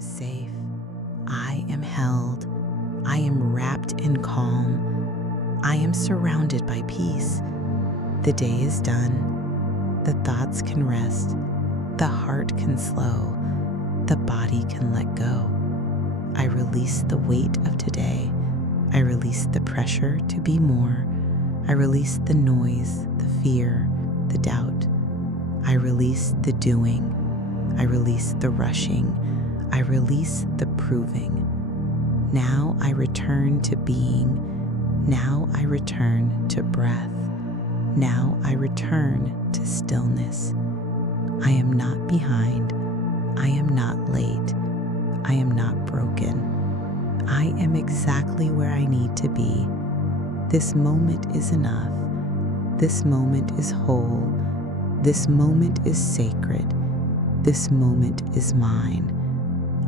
am safe. I am held. I am wrapped in calm. I am surrounded by peace. The day is done. The thoughts can rest. The heart can slow. The body can let go. I release the weight of today. I release the pressure to be more. I release the noise, the fear, the doubt. I release the doing. I release the rushing. I release the proving. Now I return to being. Now I return to breath. Now I return to stillness. I am not behind. I am not late. I am not broken. I am exactly where I need to be. This moment is enough. This moment is whole. This moment is sacred. This moment is mine.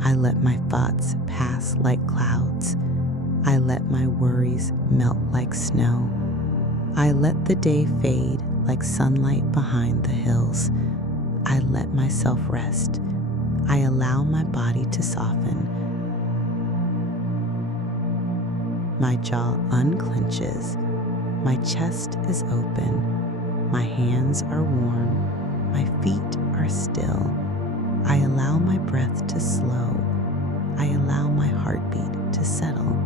I let my thoughts pass like clouds. I let my worries melt like snow. I let the day fade like sunlight behind the hills. I let myself rest. I allow my body to soften. My jaw unclenches. My chest is open. My hands are warm. My feet are still. I allow my breath to slow. I allow my heartbeat to settle.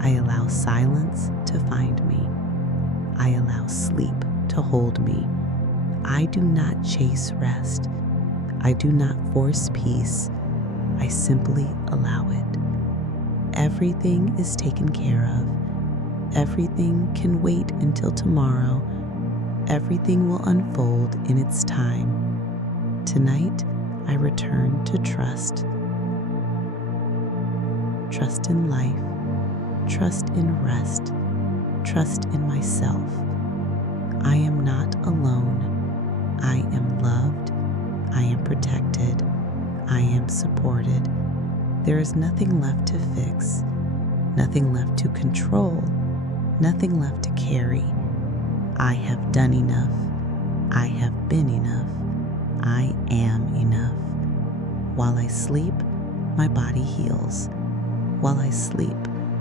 I allow silence to find me. I allow sleep to hold me. I do not chase rest. I do not force peace. I simply allow it. Everything is taken care of. Everything can wait until tomorrow. Everything will unfold in its time. Tonight, I return to trust. Trust in life. Trust in rest. Trust in myself. I am not alone. I am loved. I am protected. I am supported. There is nothing left to fix, nothing left to control, nothing left to carry. I have done enough. I have been enough. I am enough. While I sleep, my body heals. While I sleep,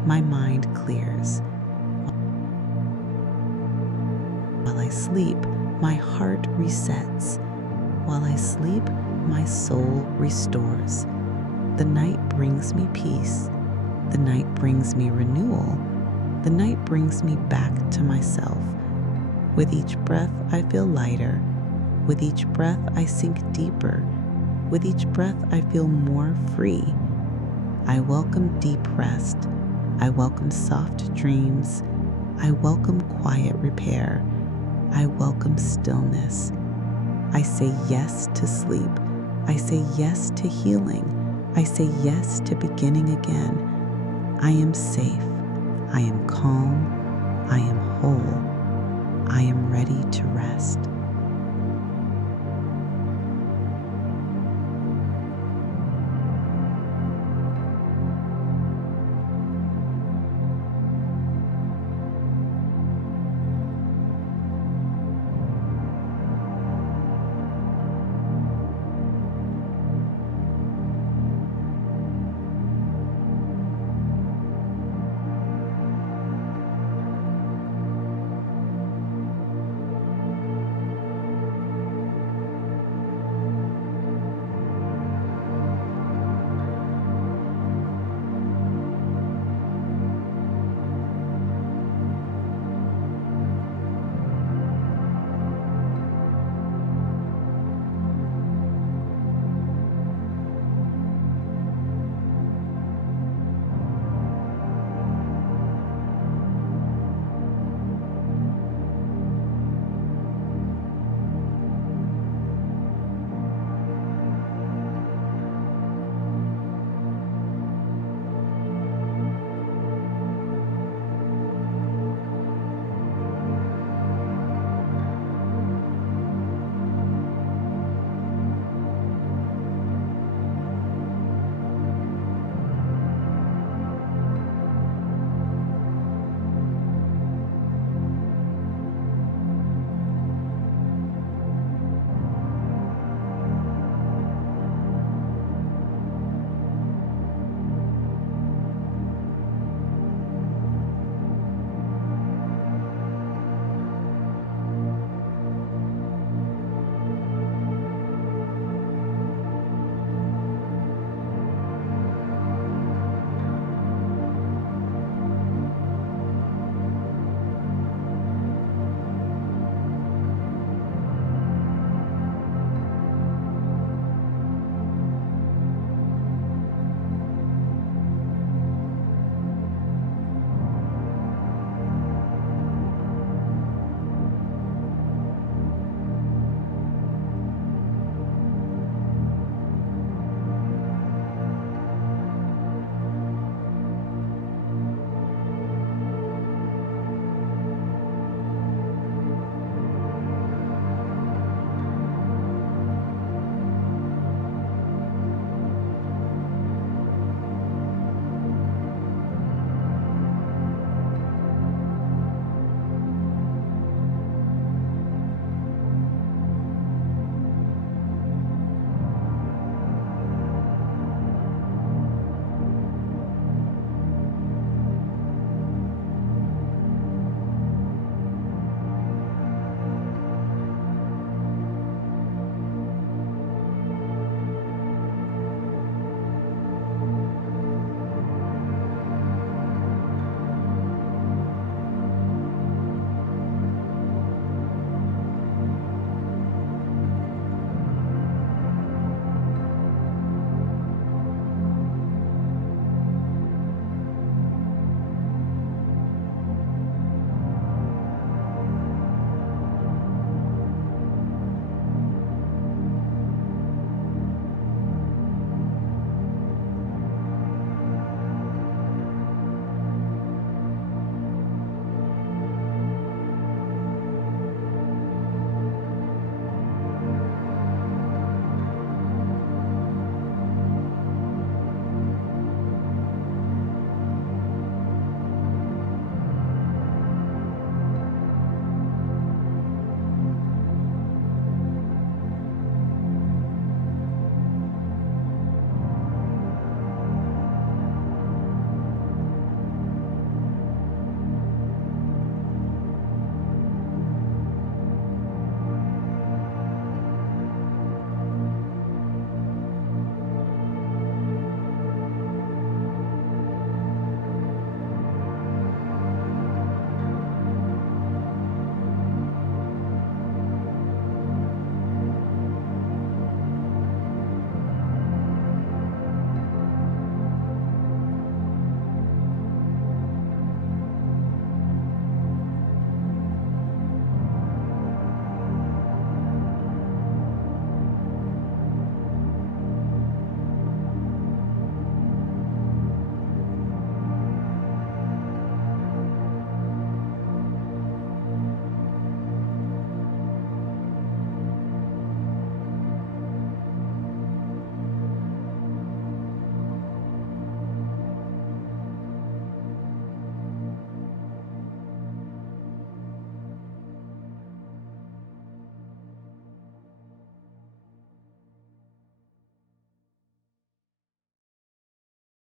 my mind clears. While I sleep, my heart resets. While I sleep, my soul restores. The night brings me peace. The night brings me renewal. The night brings me back to myself. With each breath, I feel lighter. With each breath, I sink deeper. With each breath, I feel more free. I welcome deep rest. I welcome soft dreams. I welcome quiet repair. I welcome stillness. I say yes to sleep. I say yes to healing. I say yes to beginning again. I am safe. I am calm. I am whole. I am ready to rest.